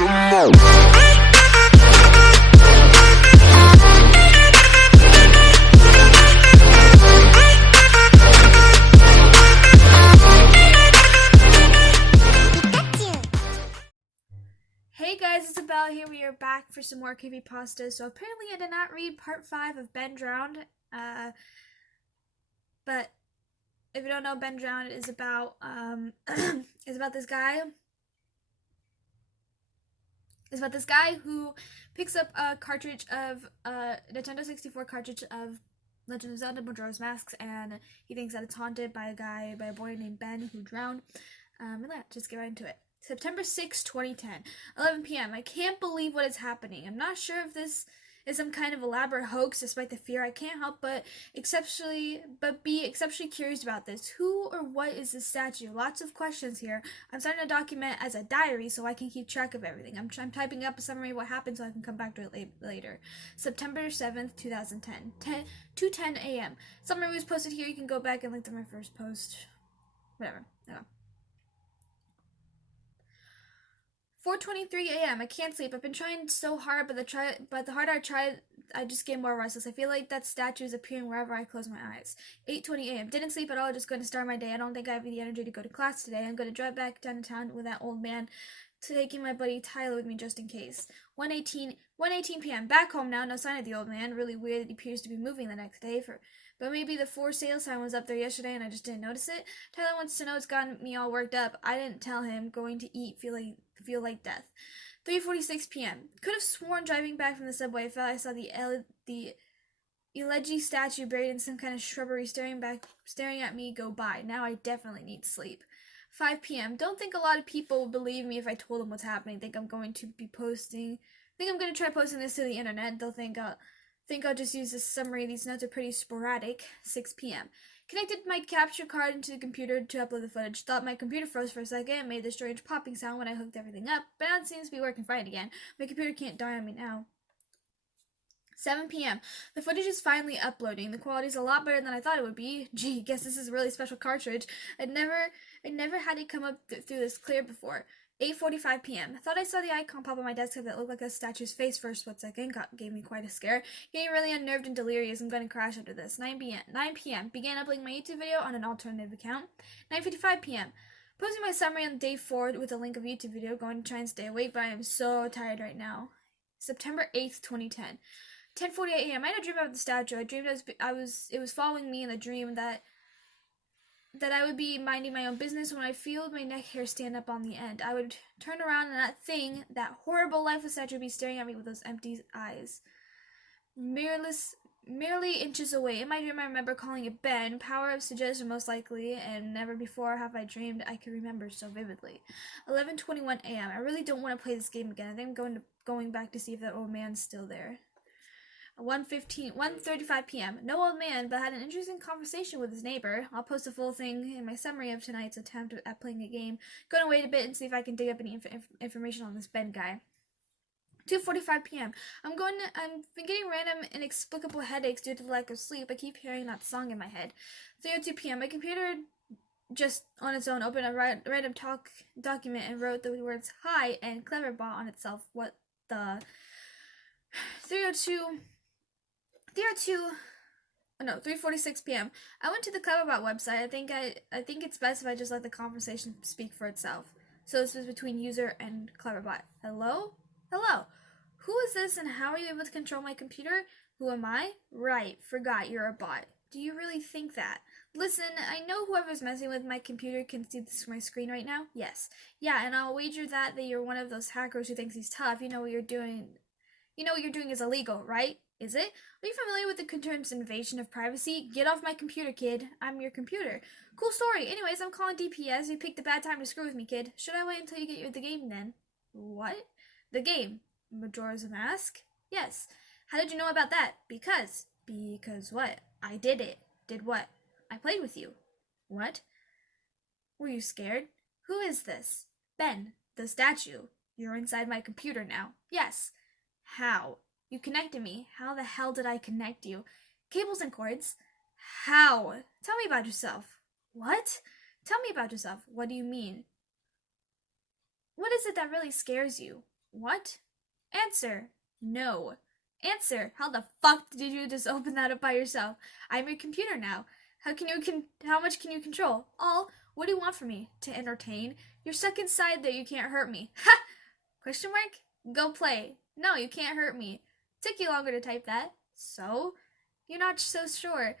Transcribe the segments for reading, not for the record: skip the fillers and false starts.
more. Hey guys, it's Isabella here. We are back for some more creepypasta. So apparently I did not read part 5 of Ben Drowned. But if you don't know, Ben Drowned is about is about this guy. Is about this guy who picks up a cartridge of Nintendo 64 cartridge of Legend of Zelda Majora's Masks, and he thinks that it's haunted by a boy named Ben who drowned. And just get right into it. September 6, 2010, 11 p.m. I can't believe what is happening. I'm not sure if this is some kind of elaborate hoax despite the fear. I can't help but be exceptionally curious about this. Who or what is this statue? Lots of questions here. I'm starting to document as a diary so I can keep track of everything. I'm typing up a summary of what happened so I can come back to it later. September 7th, 2010, 2:10 a.m. Summary was posted here. You can go back and link to my first post. Whatever. Yeah. 4:23 a.m. I can't sleep. I've been trying so hard, but the harder I try, I just get more restless. I feel like that statue is appearing wherever I close my eyes. 8:20 a.m. Didn't sleep at all. Just going to start my day. I don't think I have the energy to go to class today. I'm going to drive back down to town with that old man, taking my buddy Tyler with me just in case. 1:18 p.m. Back home now. No sign of the old man. Really weird that he appears to be moving the next day. But maybe the for sale sign was up there yesterday and I just didn't notice it. Tyler wants to know. It's gotten me all worked up. I didn't tell him. Going to eat. Feel like death. 3:46 p.m. Could have sworn driving back from the subway I saw the Elegy statue buried in some kind of shrubbery staring at me go by. Now I definitely need sleep. 5 p.m. Don't think a lot of people would believe me if I told them what's happening. Think I'm going to try posting this to the internet. They'll think I'll just use this summary. These notes are pretty sporadic. 6 p.m. Connected my capture card into the computer to upload the footage. Thought my computer froze for a second and made this strange popping sound when I hooked everything up, but now it seems to be working fine again. My computer can't die on me now. 7 p.m. The footage is finally uploading. The quality is a lot better than I thought it would be. Gee, guess this is a really special cartridge. I never had it come up through this clear before. 8:45 p.m. Thought I saw the icon pop on my desktop that looked like a statue's face for a split second. Gave me quite a scare. Getting really unnerved and delirious. I'm going to crash after this. 9 p.m. Began uploading my YouTube video on an alternative account. 9:55 p.m. Posting my summary on day 4 with a link of YouTube video. Going to try and stay awake, but I am so tired right now. September 8th, 2010. 10:48 a.m. I had a dream about the statue. I dreamed it was following me in the dream that I would be minding my own business when I feel my neck hair stand up on the end. I would turn around and that horrible lifeless statue would be staring at me with those empty eyes. Merely inches away. In my dream I remember calling it Ben, power of suggestion most likely, and never before have I dreamed I could remember so vividly. 11:21 a.m. I really don't want to play this game again. I think I'm going back to see if that old man's still there. 1:35 p.m. No old man, but had an interesting conversation with his neighbor. I'll post the full thing in my summary of tonight's attempt at playing a game. Gonna wait a bit and see if I can dig up any information on this Ben guy. 2:45 p.m. I've been getting random inexplicable headaches due to the lack of sleep. I keep hearing that song in my head. 3:02 p.m. My computer just on its own opened a random document and wrote the words "hi" and "cleverbot" on itself. What the? 3:46 p.m. I went to the Cleverbot website. I think it's best if I just let the conversation speak for itself. So this was between user and Cleverbot. Hello? Hello. Who is this and how are you able to control my computer? Who am I? Right, forgot you're a bot. Do you really think that? Listen, I know whoever's messing with my computer can see my screen right now. Yes. Yeah, and I'll wager that you're one of those hackers who thinks he's tough. You know what you're doing is illegal, right? Is it? Are you familiar with the terms invasion of privacy? Get off my computer, kid. I'm your computer. Cool story. Anyways, I'm calling DPS. You picked a bad time to screw with me, kid. Should I wait until you get the game then? What? The game. Majora's Mask? Yes. How did you know about that? Because what? I did it. Did what? I played with you. What? Were you scared? Who is this? Ben, the statue. You're inside my computer now. Yes. How? You connected me. How the hell did I connect you? Cables and cords. How? Tell me about yourself. What? Tell me about yourself. What do you mean? What is it that really scares you? What? Answer. No. Answer. How the fuck did you just open that up by yourself? I'm your computer now. How much can you control? All. What do you want from me? To entertain? You're stuck inside there. You can't hurt me. Ha! Question mark? Go play. No, you can't hurt me. Took you longer to type that. So? You're not so sure.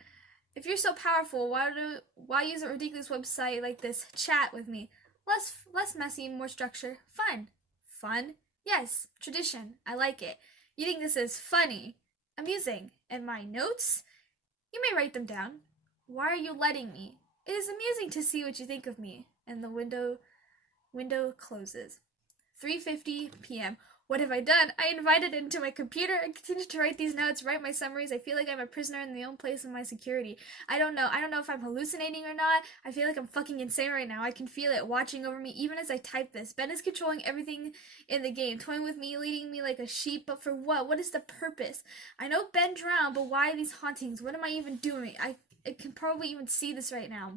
If you're so powerful, why use a ridiculous website like this? Chat with me. Less messy, more structure. Fun. Fun? Yes. Tradition. I like it. You think this is funny? Amusing. And my notes? You may write them down. Why are you letting me? It is amusing to see what you think of me. And the window closes. 3:50 p.m. What have I done? I invited it into my computer and continued to write these notes, write my summaries. I feel like I'm a prisoner in the own place of my security. I don't know if I'm hallucinating or not. I feel like I'm fucking insane right now. I can feel it watching over me even as I type this. Ben is controlling everything in the game, toying with me, leading me like a sheep, but for what? What is the purpose? I know Ben drowned, but why these hauntings? What am I even doing? I can probably even see this right now.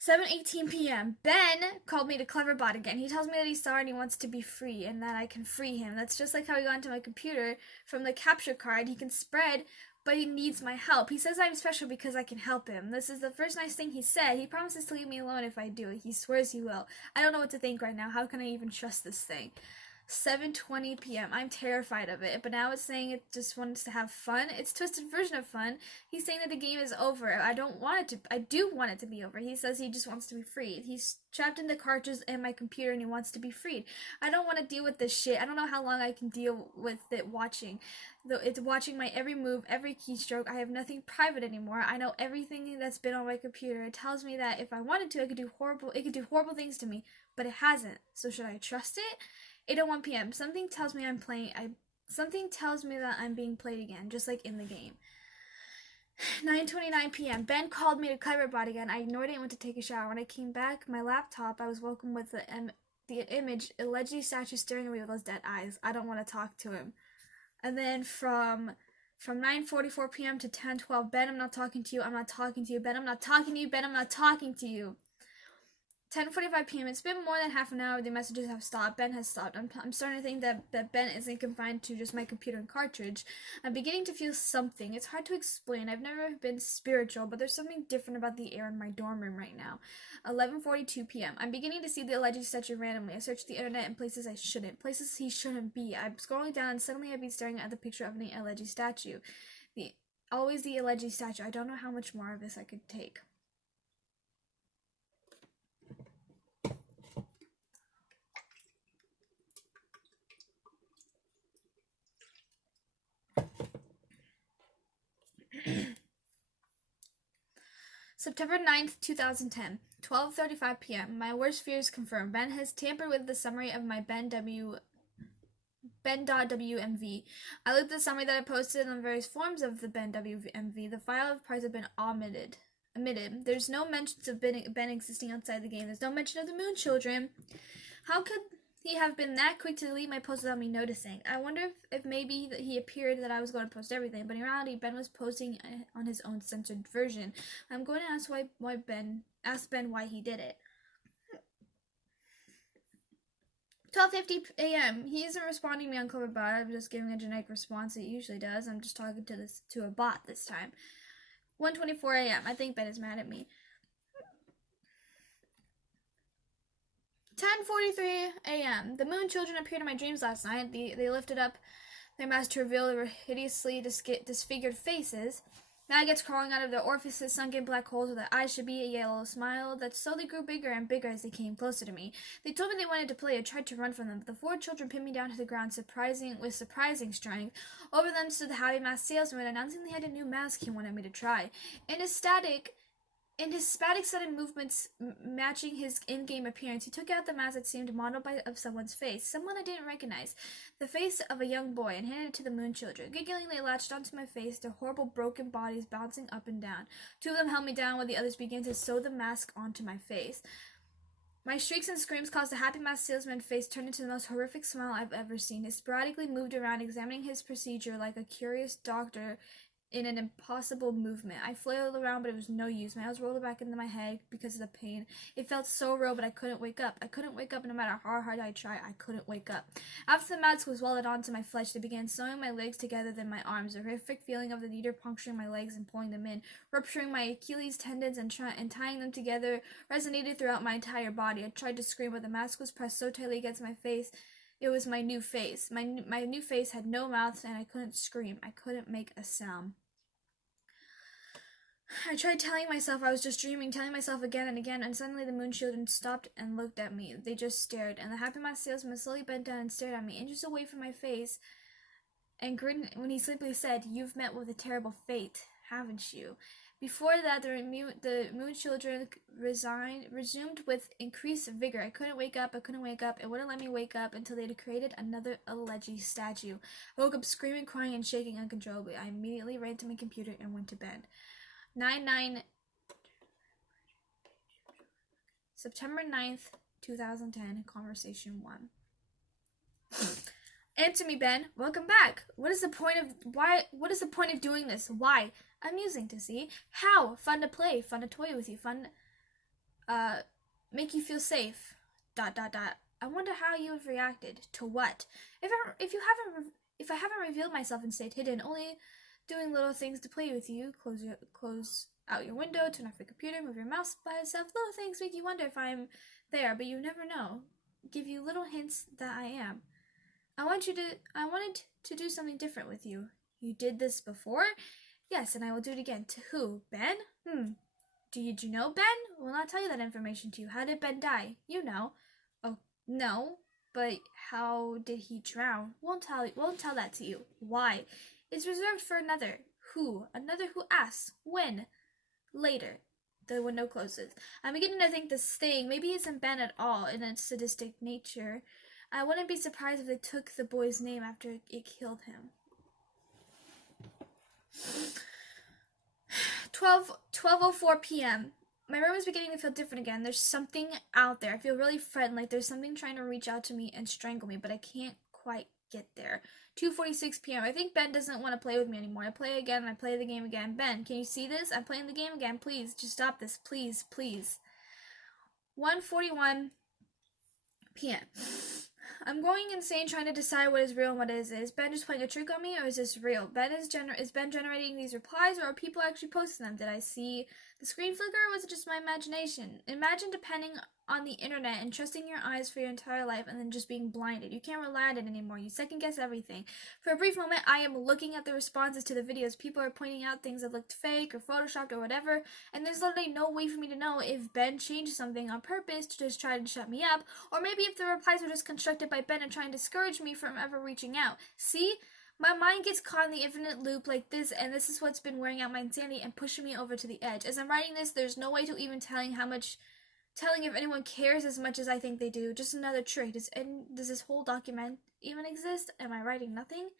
7:18 p.m. Ben called me to Cleverbot again. He tells me that he's sorry and he wants to be free and that I can free him. That's just like how he got into my computer from the capture card. He can spread, but he needs my help. He says I'm special because I can help him. This is the first nice thing he said. He promises to leave me alone if I do it. He swears he will. I don't know what to think right now. How can I even trust this thing? 7:20 p.m. I'm terrified of it, but now it's saying it just wants to have fun. It's a twisted version of fun. He's saying that the game is over. I do want it to be over. He says he just wants to be freed. He's trapped in the cartridges and my computer and he wants to be freed. I don't want to deal with this shit. I don't know how long I can deal with it watching. Though it's watching my every move, every keystroke. I have nothing private anymore. I know everything that's been on my computer. It tells me that if I wanted to, it could do horrible things to me, but it hasn't. So should I trust it? 8:01 p.m. Something tells me that I'm being played again, just like in the game. 9:29 p.m. Ben called me to Cleverbot again. I ignored it and went to take a shower. When I came back, my laptop, I was welcomed with the image, a legendary statue staring at me with those dead eyes. I don't want to talk to him. And then from 9:44 p.m. to 10:12, Ben, I'm not talking to you. I'm not talking to you. Ben, I'm not talking to you. Ben, I'm not talking to you. 10:45 p.m. It's been more than half an hour. The messages have stopped. Ben has stopped. I'm starting to think that Ben isn't confined to just my computer and cartridge. I'm beginning to feel something. It's hard to explain. I've never been spiritual, but there's something different about the air in my dorm room right now. 11:42 p.m. I'm beginning to see the alleged statue randomly. I search the internet in places I shouldn't. Places he shouldn't be. I'm scrolling down and suddenly I've been staring at the picture of the alleged statue. Always the alleged statue. I don't know how much more of this I could take. September 9th, 2010, 12:35 p.m. My worst fears confirmed. Ben has tampered with the summary of my Ben.wmv. I looked at the summary that I posted on various forms of the Ben.wmv. The file of parts have been omitted. There's no mentions of Ben existing outside the game. There's no mention of the Moon Children. How could he have been that quick to delete my post without me noticing? I wonder if maybe he appeared that I was going to post everything, but in reality, Ben was posting on his own censored version. I'm going to ask Ben why he did it. 12:50 a.m. He isn't responding to me on Cleverbot. I'm just giving a generic response that he usually does. I'm just talking to a bot this time. 1:24 a.m. I think Ben is mad at me. 10:43 a.m. The Moon Children appeared in my dreams last night. They lifted up their masks to reveal their hideously disfigured faces. Maggots crawling out of their orifices, sunken black holes where their eyes should be, a yellow smile that slowly grew bigger and bigger as they came closer to me. They told me they wanted to play. I tried to run from them, but the four children pinned me down to the ground with surprising strength. Over them stood the happy masked salesman, announcing they had a new mask he wanted me to try. In his static sudden movements matching his in-game appearance, he took out the mask that seemed modeled of someone's face, someone I didn't recognize, the face of a young boy, and handed it to the Moon Children. Giggling, they latched onto my face, their horrible broken bodies bouncing up and down. Two of them held me down while the others began to sew the mask onto my face. My shrieks and screams caused the happy masked salesman's face turn into the most horrific smile I've ever seen. He sporadically moved around, examining his procedure like a curious doctor in an impossible movement. I flailed around, but it was no use. My eyes rolled back into my head because of the pain. It felt so real, but I couldn't wake up. I couldn't wake up no matter how hard I tried. I couldn't wake up. After the mask was welded onto my flesh, they began sewing my legs together than my arms. The horrific feeling of the needle puncturing my legs and pulling them in, rupturing my Achilles tendons and tying them together resonated throughout my entire body. I tried to scream, but the mask was pressed so tightly against my face. It was my new face. My new face had no mouth, and I couldn't scream. I couldn't make a sound. I tried telling myself I was just dreaming, telling myself again and again, and suddenly the moon children stopped and looked at me. They just stared, and the happy mask salesman slowly bent down and stared at me, inches away from my face, and grinned when he simply said, "You've met with a terrible fate, haven't you?" Before that, the moon children resumed with increased vigor. I couldn't wake up. It wouldn't let me wake up until they had created another alleged statue. I woke up screaming, crying, and shaking uncontrollably. I immediately ran to my computer and went to bed. September 9th, 2010, Conversation 1. Answer me, Ben. Welcome back. What is the point of doing this? Why? Amusing to see. How? Fun to play, fun to toy with you, fun make you feel safe. ... I wonder how you have reacted. To what? If I haven't revealed myself and stayed hidden, only doing little things to play with you, close out your window, turn off your computer, move your mouse by itself, little things make you wonder if I'm there, but you never know. Give you little hints that I am. I wanted to do something different with you. You did this before? Yes, and I will do it again. To who? Ben? Did you know Ben? I will not tell you that information to you. How did Ben die? You know. Oh, no. But how did he drown? Won't tell that to you. Why? It's reserved for another. Who? Another who asks. When? Later. The window closes. I'm beginning to think this thing maybe isn't Ben at all in its sadistic nature. I wouldn't be surprised if they took the boy's name after it killed him. 12:04 p.m. My room is beginning to feel different again. There's something out there. I feel really frightened, like there's something trying to reach out to me and strangle me, but I can't quite get there. 2:46 p.m. I think Ben doesn't want to play with me anymore. I play again and I play the game again. Ben, can you see this? I'm playing the game again. Please, just stop this. Please, please. 1:41 p.m. I'm going insane trying to decide what is real and what is. Is Ben just playing a trick on me, or is this real? Is Ben generating these replies, or are people actually posting them? Did I see the screen flicker, or was it just my imagination? Imagine depending on the internet and trusting your eyes for your entire life and then just being blinded. You can't rely on it anymore. You second guess everything. For a brief moment, I am looking at the responses to the videos. People are pointing out things that looked fake or photoshopped or whatever, and there's literally no way for me to know if Ben changed something on purpose to just try to shut me up, or maybe if the replies were just constructed by Ben and trying to discourage me from ever reaching out. See? My mind gets caught in the infinite loop like this, and this is what's been wearing out my insanity and pushing me over to the edge. As I'm writing this, there's no way to even telling if anyone cares as much as I think they do. Just another trick. Does this whole document even exist? Am I writing nothing?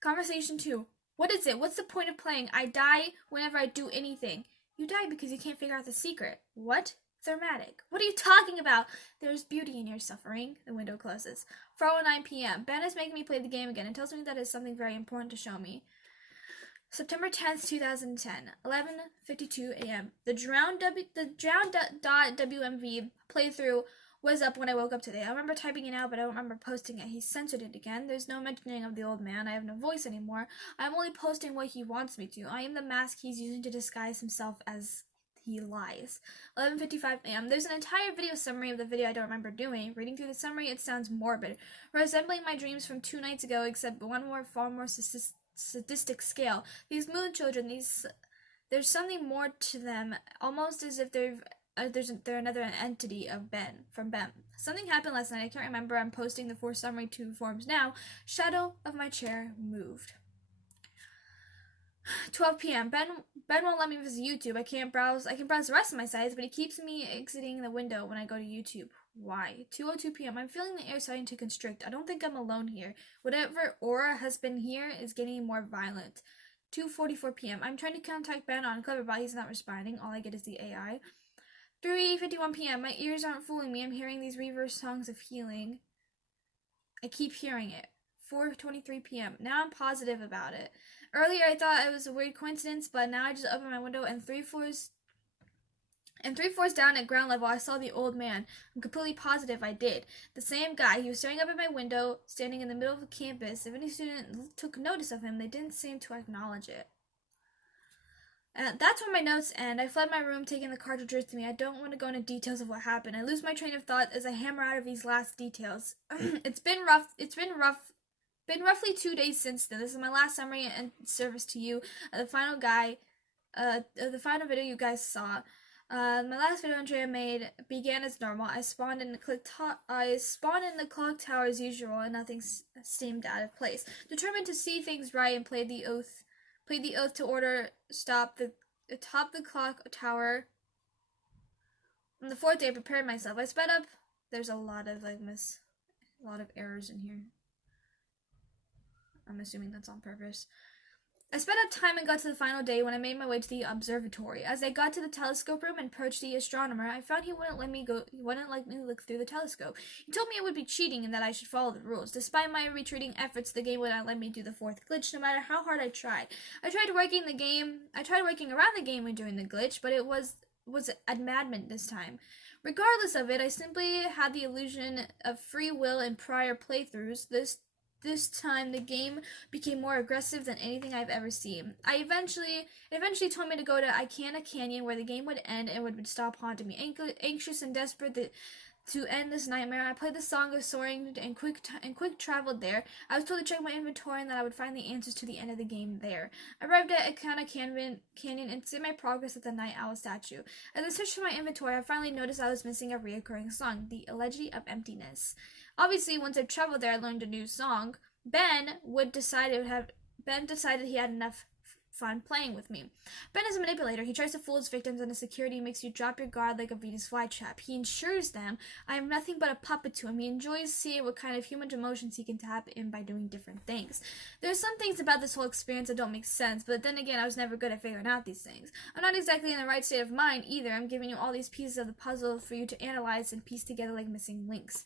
Conversation 2. What is it? What's the point of playing? I die whenever I do anything. You die because you can't figure out the secret. What? Dramatic. What are you talking about? There's beauty in your suffering. The window closes. 4:09 p.m. Ben is making me play the game again and tells me that it's something very important to show me. September 10th, 2010, 11:52 a.m. The drowned.wmv playthrough was up when I woke up today. I remember typing it out, but I don't remember posting it. He censored it again. There's no mentioning of the old man. I have no voice anymore. I'm only posting what he wants me to. I am the mask he's using to disguise himself as he lies. 11:55 a.m. There's an entire video summary of the video I don't remember doing. Reading through the summary, it sounds morbid, resembling my dreams from 2 nights ago, except far more sadistic scale. These moon children, there's something more to them, almost as if they're another entity of Ben. Something happened last night. I can't remember. I'm posting the full summary to forums now. Shadow of my chair moved. 12 p.m. Ben won't let me visit YouTube. I can browse the rest of my sites, but he keeps me exiting the window when I go to YouTube. Why? 2:02 p.m. I'm feeling the air starting to constrict. I don't think I'm alone here. Whatever aura has been here is getting more violent. 2:44 p.m. I'm trying to contact Ben on Cleverbot. He's not responding. All I get is the AI. 3:51 p.m. My ears aren't fooling me. I'm hearing these reverse songs of healing. I keep hearing it. 4:23 p.m. Now I'm positive about it. Earlier I thought it was a weird coincidence, but now I just opened my window and three floors down at ground level I saw the old man. I'm completely positive I did. The same guy. He was staring up at my window, standing in the middle of the campus. If any student took notice of him, they didn't seem to acknowledge it. That's where my notes end. I fled my room, taking the cartridges with me. I don't want to go into details of what happened. I lose my train of thought as I hammer out of these last details. It's been roughly 2 days since then. This is my last summary and service to you. The final video you guys saw. My last video entry I made began as normal. I spawned in the clock tower as usual, and nothing seemed out of place. Determined to see things right and played the oath to order atop the clock tower. On the fourth day, I prepared myself. I sped up. There's a lot of errors in here. I'm assuming that's on purpose. I sped up time and got to the final day when I made my way to the observatory. As I got to the telescope room and approached the astronomer, I found he wouldn't let me look through the telescope. He told me it would be cheating and that I should follow the rules. Despite my retreating efforts, the game would not let me do the fourth glitch, no matter how hard I tried. I tried working around the game when doing the glitch, but it was at madman this time. Regardless of it, I simply had the illusion of free will in prior playthroughs. This time, the game became more aggressive than anything I've ever seen. It eventually told me to go to Icana Canyon, where the game would end and would stop haunting me. Anxious and desperate to end this nightmare, I played the Song of Soaring and quick traveled there. I was told to check my inventory and that I would find the answers to the end of the game there. I arrived at Icana Canyon and did my progress at the Night Owl statue. As I searched for my inventory, I finally noticed I was missing a reoccurring song, The Elegy of Emptiness. Obviously, once I traveled there, I learned a new song. Ben decided he had enough fun playing with me. Ben is a manipulator. He tries to fool his victims, and his security makes you drop your guard like a Venus flytrap. He ensures them I am nothing but a puppet to him. He enjoys seeing what kind of human emotions he can tap in by doing different things. There are some things about this whole experience that don't make sense, but then again, I was never good at figuring out these things. I'm not exactly in the right state of mind either. I'm giving you all these pieces of the puzzle for you to analyze and piece together like missing links.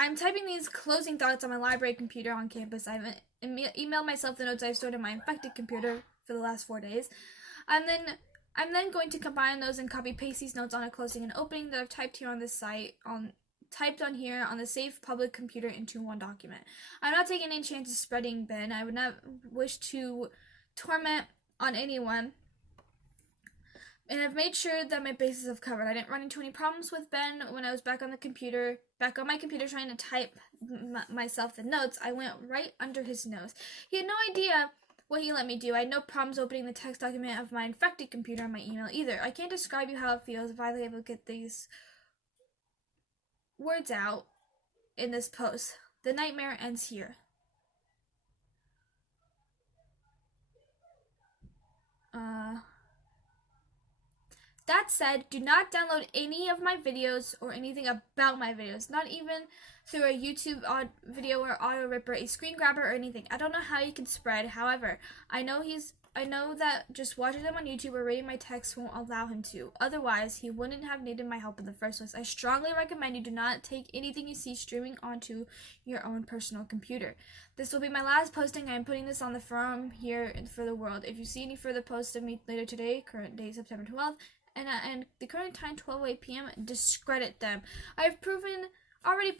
I'm typing these closing thoughts on my library computer on campus. I've emailed myself the notes I've stored in my infected computer for the last 4 days. I'm then going to combine those and copy paste these notes on a closing and opening that I've typed here on this site typed on here on the safe public computer into one document. I'm not taking any chances spreading Ben. I would not wish to torment on anyone. And I've made sure that my bases have covered. I didn't run into any problems with Ben when I was back on my computer trying to type myself the notes. I went right under his nose. He had no idea what he let me do. I had no problems opening the text document of my infected computer on my email either. I can't describe you how it feels if I was able to get these words out in this post. The nightmare ends here. That said, do not download any of my videos or anything about my videos, not even through a YouTube video or auto ripper, a screen grabber, or anything. I don't know how you can spread. However, I know that just watching them on YouTube or reading my text won't allow him to. Otherwise, he wouldn't have needed my help in the first place. I strongly recommend you do not take anything you see streaming onto your own personal computer. This will be my last posting. I am putting this on the forum here for the world. If you see any further posts of me later today, current date September 12th, and the current time 12:08 p.m. discredit them. It's already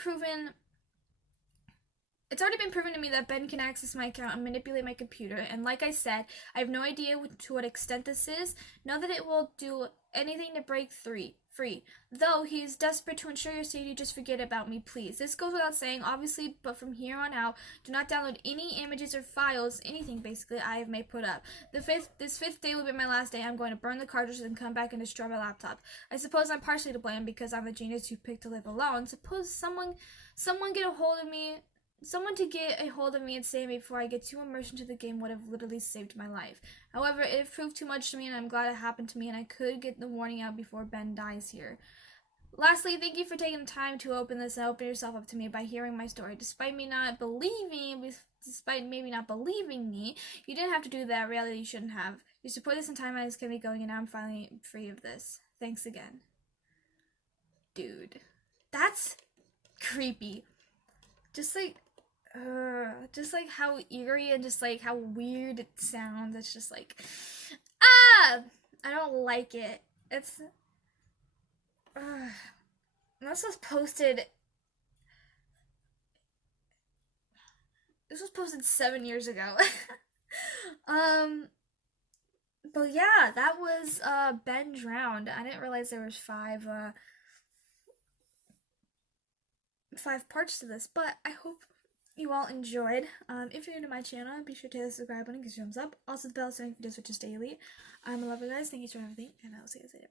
been proven to me that Ben can access my account and manipulate my computer, and like I said, I have no idea to what extent this is. Know that it will do anything to break free. Though he is desperate to ensure your safety, just forget about me, please. This goes without saying, obviously, but from here on out, do not download any images or files, anything basically I may put up. This fifth day will be my last day. I'm going to burn the cartridges and come back and destroy my laptop. I suppose I'm partially to blame because I'm the genius you picked to live alone. Suppose someone get a hold of me. Someone to get a hold of me and save me before I get too immersed into the game would have literally saved my life. However, it proved too much to me, and I'm glad it happened to me, and I could get the warning out before Ben dies here. Lastly, thank you for taking the time to open this and open yourself up to me by hearing my story. Despite maybe not believing me, you didn't have to do that. Reality, you shouldn't have. Your support this entire time is kept me going, and now I'm finally free of this. Thanks again. dude. That's creepy. Just like how eerie and just like how weird it sounds. It's just like, ah, I don't like it. It's, this was posted. This was posted 7 years ago. um, but yeah, that was Ben Drowned. I didn't realize there was five parts to this, but I hope you all enjoyed. If you're new to my channel, be sure to hit the subscribe button, give a thumbs up. Also the bell so you can do switches daily. I love you guys. Thank you for everything, and I will see you later.